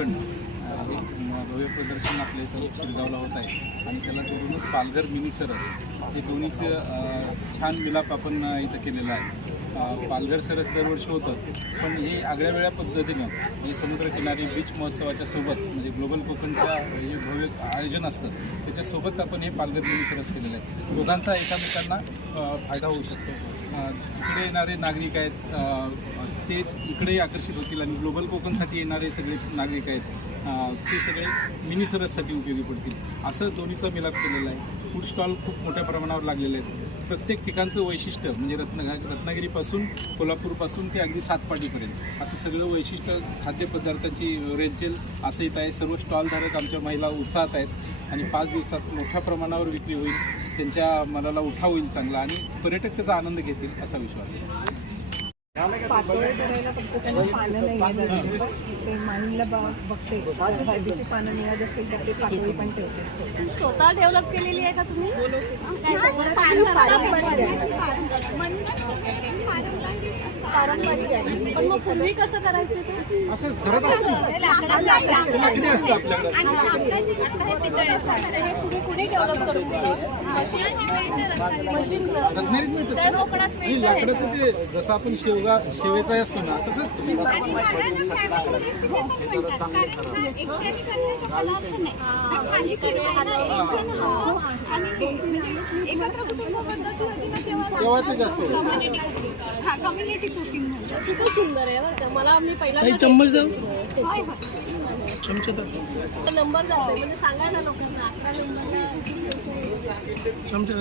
कोकण हे भव्य प्रदर्शन आपल्या इथं शिरगावला होत आहे आणि त्याला जोडूनच पालघर मिनी सरस हे दोन्हीचं छान मिलाप आपण इथं केलेलं आहे। पालघर सरस दरवर्षी होतं, पण हे आगळ्या वेगळ्या पद्धतीनं हे समुद्रकिनारी बीच महोत्सवाच्या सोबत म्हणजे ग्लोबल कोकणच्या हे भव्य आयोजन असतं त्याच्यासोबत आपण हे पालघर मिनी सरस केलेलं आहे। दोघांचा एकामेकांना फायदा होऊ शकतो। इकडे येणारे नागरिक आहेत तेच इकडेही आकर्षित होतील आणि ग्लोबल कोकणसाठी येणारे सगळे नागरिक आहेत ते सगळे मिनी सरससाठी उपयोगी पडतील असं दोन्हीचा मिलाप केलेला आहे। फूड स्टॉल खूप मोठ्या प्रमाणावर लागलेले आहेत। प्रत्येक ठिकाणचं वैशिष्ट्य म्हणजे रत्नागिरीपासून कोल्हापूरपासून ते अगदी सातपाटीपर्यंत असं सगळं वैशिष्ट्य खाद्यपदार्थांची रेलचेल असं येत आहे। सर्व स्टॉलधारक आमच्या महिला उत्साहात आहेत आणि 5 दिवसात मोठ्या प्रमाणावर विक्री होईल, त्यांच्या मनाला उठाव होईल चांगला आणि पर्यटक त्याचा आनंद घेतील असा विश्वास आहे। पातोळे करायला फक्त त्यांना पानं नाही ते माईला बघते हळदीची पानं मिळत असेल तर ते पातोळी पण ठेवते। स्वतः डेव्हलप केलेली आहे का तुम्ही? पारंपरिक आहे। पण मग पूर्वी कसं करायचं ते? असं घरात कुणी डेव्हलप करून लाकडाचं ते जसं आपण शेवेचा असतो ना तसंच तेव्हा ते जास्त कम्युनिटी कुकिंग किती सुंदर आहे बरं का। मला मी पहिला चम्मच द्या नंबर जातोय म्हणजे सांगायला लोकांना 11 नंबर चमचा